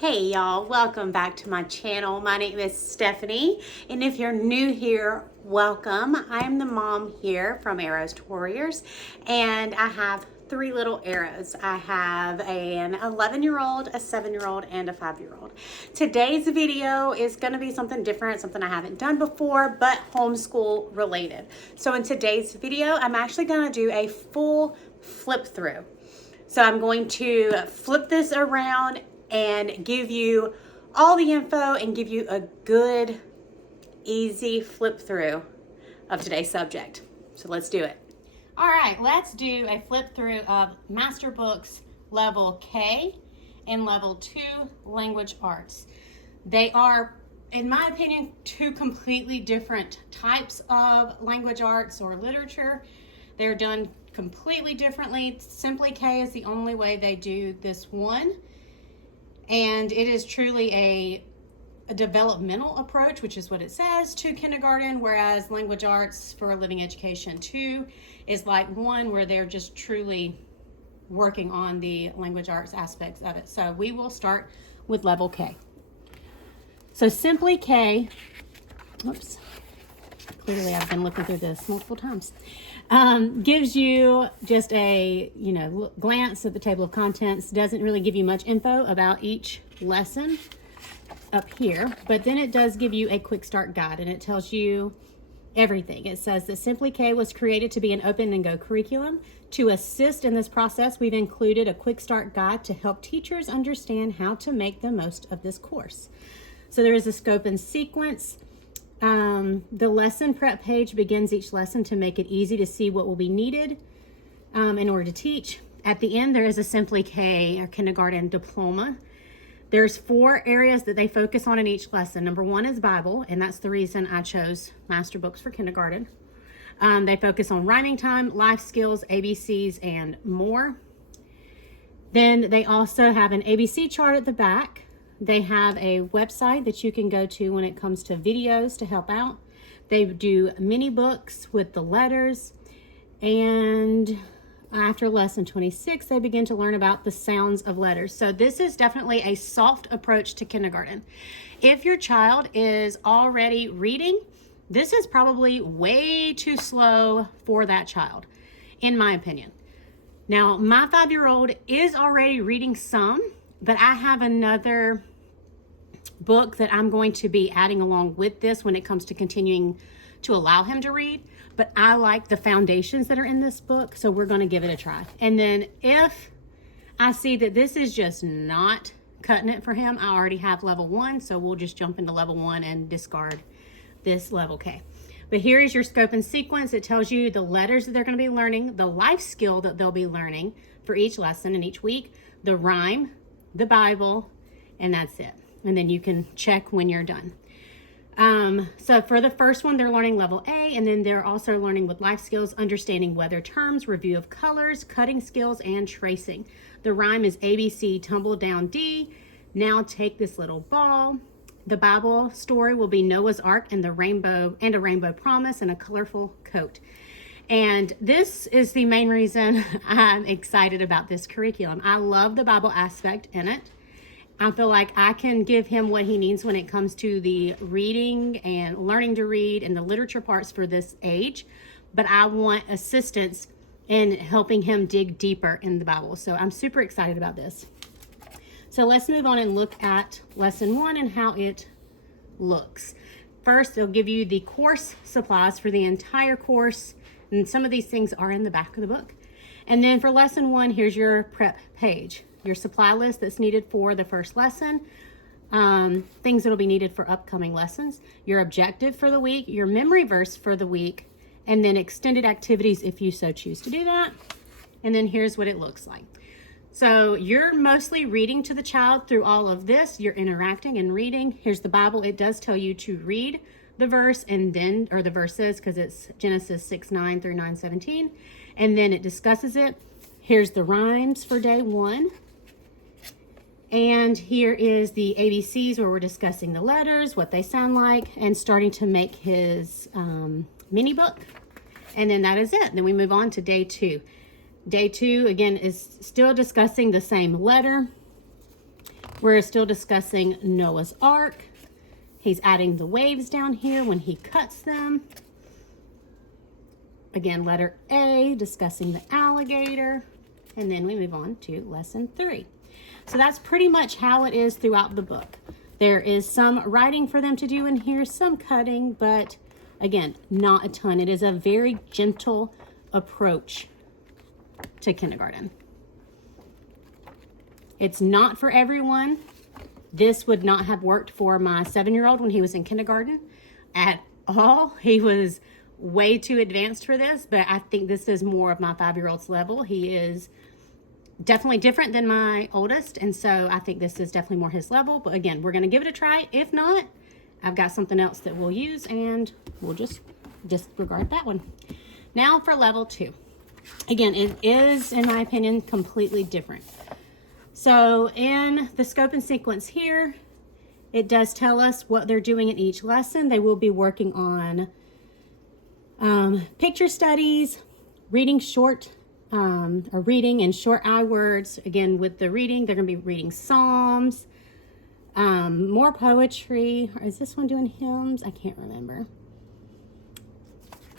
Hey y'all, welcome back to my channel. My name is Stephanie, and if you're new here, welcome. I am the mom here from Arrows to Warriors, and I have three little arrows. I have an 11-year-old, a 7-year-old, and a 5-year-old. Today's video is going to be something different, something I haven't done before, but homeschool related. So in today's video, I'm actually going to do a full flip through. So I'm going to flip this around and give you all the info and give you a good, easy flip through of today's subject. So let's do it. All right, let's do a flip through of Masterbooks Level K and Level 2 Language Arts. They are, in my opinion, two completely different types of language arts or literature. They're done completely differently. Simply K is the only way they do this one. And it is truly a developmental approach, which is what it says, to kindergarten, whereas language arts for living education 2 is like one where they're just truly working on the language arts aspects of it. So we will start with level K. So Simply K, oops, clearly I've been looking through this multiple times, gives you just a glance at the table of contents. Doesn't really give you much info about each lesson up here, but then it does give you a quick start guide, and it tells you everything. It says that Simply K was created to be an open and go curriculum. To assist in this process, we've included a quick start guide to help teachers understand how to make the most of this course. So there is a scope and sequence. The lesson prep page begins each lesson to make it easy to see what will be needed in order to teach. At the end, there is a Simply K or kindergarten diploma. There's 4 areas that they focus on in each lesson. Number 1 is Bible, and that's the reason I chose Masterbooks for kindergarten. They focus on rhyming time, life skills, ABCs, and more. Then they also have an ABC chart at the back. They have a website that you can go to when it comes to videos to help out. They do mini books with the letters. And after lesson 26, they begin to learn about the sounds of letters. So this is definitely a soft approach to kindergarten. If your child is already reading, this is probably way too slow for that child, in my opinion. Now, my 5-year-old is already reading some, but I have another book that I'm going to be adding along with this when it comes to continuing to allow him to read. But I like the foundations that are in this book, so we're going to give it a try. And then if I see that this is just not cutting it for him, I already have level 1, so we'll just jump into level 1 and discard this level K. But here is your scope and sequence. It tells you the letters that they're going to be learning, the life skill that they'll be learning for each lesson and each week, the rhyme, the Bible, and that's it. And then you can check when you're done. So for the first one, they're learning level A, and then they're also learning with life skills, understanding weather terms, review of colors, cutting skills, and tracing. The rhyme is ABC, tumble down D, now take this little ball. The Bible story will be Noah's Ark and a rainbow promise and a colorful coat. And this is the main reason I'm excited about this curriculum. I love the Bible aspect in it. I feel like I can give him what he needs when it comes to the reading and learning to read and the literature parts for this age, but I want assistance in helping him dig deeper in the Bible. So I'm super excited about this. So let's move on and look at lesson 1 and how it looks. First, they'll give you the course supplies for the entire course, and some of these things are in the back of the book. And then for lesson 1, here's your prep page. Your supply list that's needed for the first lesson, things that'll be needed for upcoming lessons, your objective for the week, your memory verse for the week, and then extended activities if you so choose to do that. And then here's what it looks like. So you're mostly reading to the child through all of this. You're interacting and reading. Here's the Bible. It does tell you to read the verse and then, or the verses, because it's Genesis 6:9 through 9:17, and then it discusses it. Here's the rhymes for day 1. And here is the ABCs where we're discussing the letters, what they sound like, and starting to make his mini book. And then that is it. Then we move on to day 2. Day 2, again, is still discussing the same letter. We're still discussing Noah's Ark. He's adding the waves down here when he cuts them. Again, letter A, discussing the alligator. And then we move on to lesson 3. So that's pretty much how it is throughout the book. There is some writing for them to do in here, some cutting, but again, not a ton. It is a very gentle approach to kindergarten. It's not for everyone. This would not have worked for my 7-year-old when he was in kindergarten at all. He was way too advanced for this, but I think this is more of my 5-year-old's level. He is definitely different than my oldest, and so I think this is definitely more his level. But again, we're going to give it a try. If not, I've got something else that we'll use, and we'll just disregard that one. Now for level 2. Again, it is, in my opinion, completely different. So in the scope and sequence here, it does tell us what they're doing in each lesson. They will be working on picture studies, reading reading in short I words. Again, with the reading, they're going to be reading Psalms, more poetry. Or is this one doing hymns? I can't remember.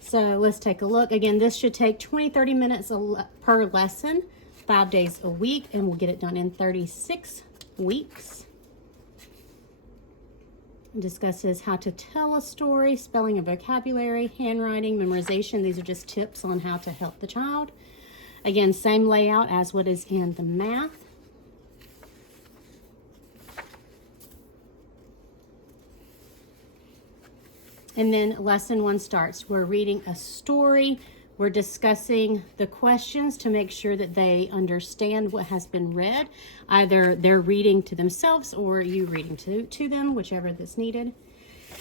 So let's take a look. Again, this should take 20-30 minutes per lesson, 5 days a week, and we'll get it done in 36 weeks. It discusses how to tell a story, spelling and vocabulary, handwriting, memorization. These are just tips on how to help the child. Again, same layout as what is in the math. And then lesson 1 starts. We're reading a story. We're discussing the questions to make sure that they understand what has been read. Either they're reading to themselves or you reading to them, whichever that's needed.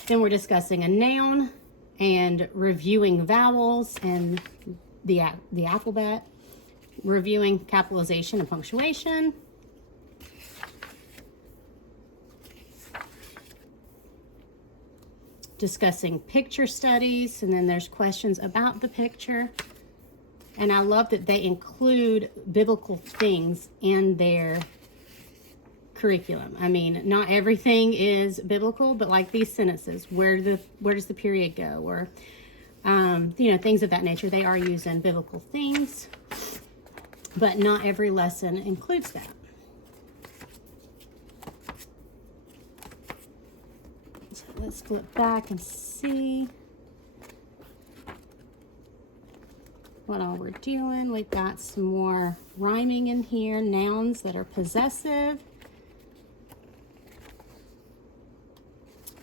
Then we're discussing a noun and reviewing vowels and the alphabet. Reviewing capitalization and punctuation. Discussing picture studies, and then there's questions about the picture. And I love that they include biblical things in their curriculum. I mean, not everything is biblical, but like these sentences, where does the period go, or things of that nature. They are using biblical things, but not every lesson includes that. So let's flip back and see what all we're doing. We've got some more rhyming in here, nouns that are possessive,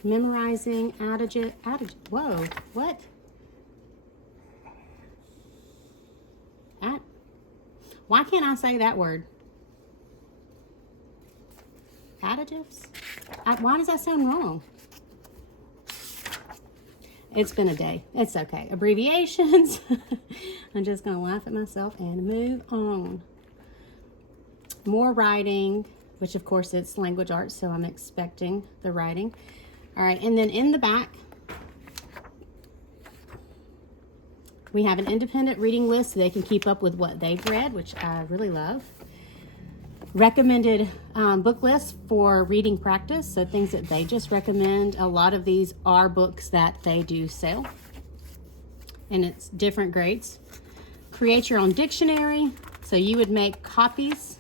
memorizing, adjective, whoa, what? Why can't I say that word? Adjectives? Why does that sound wrong? It's been a day. It's okay. Abbreviations. I'm just going to laugh at myself and move on. More writing, which of course it's language arts, so I'm expecting the writing. All right, and then in the back, we have an independent reading list so they can keep up with what they've read, which I really love. Recommended book lists for reading practice, so things that they just recommend. A lot of these are books that they do sell, and it's different grades. Create your own dictionary, so you would make copies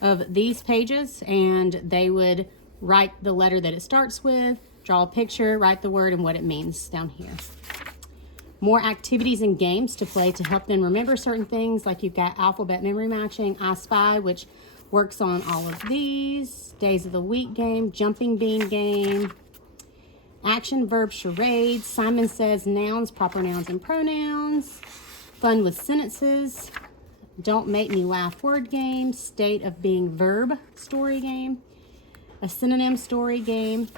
of these pages, and they would write the letter that it starts with, draw a picture, write the word and what it means down here. More activities and games to play to help them remember certain things, like you've got alphabet memory matching, I Spy, which works on all of these, days of the week game, jumping bean game, action verb charades, Simon Says nouns, proper nouns and pronouns, fun with sentences, don't make me laugh word game, state of being verb story game, a synonym story game.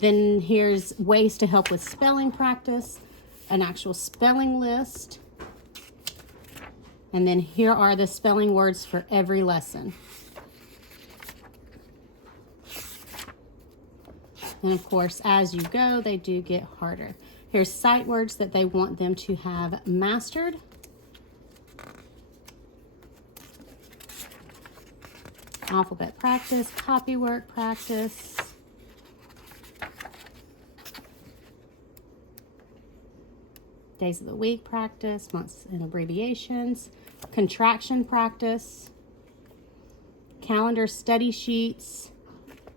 Then here's ways to help with spelling practice, an actual spelling list, and then here are the spelling words for every lesson. And of course, as you go, they do get harder. Here's sight words that they want them to have mastered. alphabet practice, copywork practice, days of the week practice, months and abbreviations, contraction practice, calendar study sheets,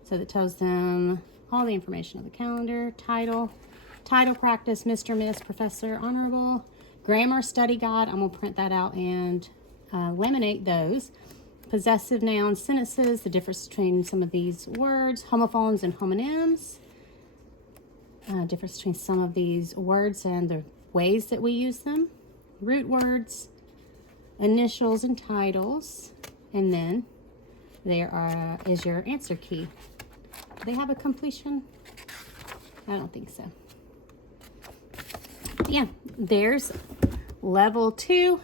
so that tells them all the information of the calendar, title practice, Mr., Miss, Professor, Honorable, grammar study guide. I'm going to print that out and laminate those. Possessive noun sentences, the difference between some of these words, homophones and homonyms, difference between some of these words and the ways that we use them, root words, initials and titles, and then there is your answer key. Do they have a completion? I don't think so. Yeah, there's level 2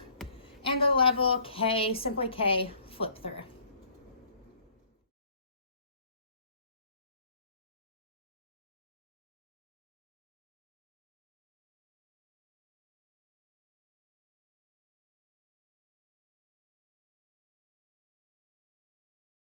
and the level K, simply K flip through.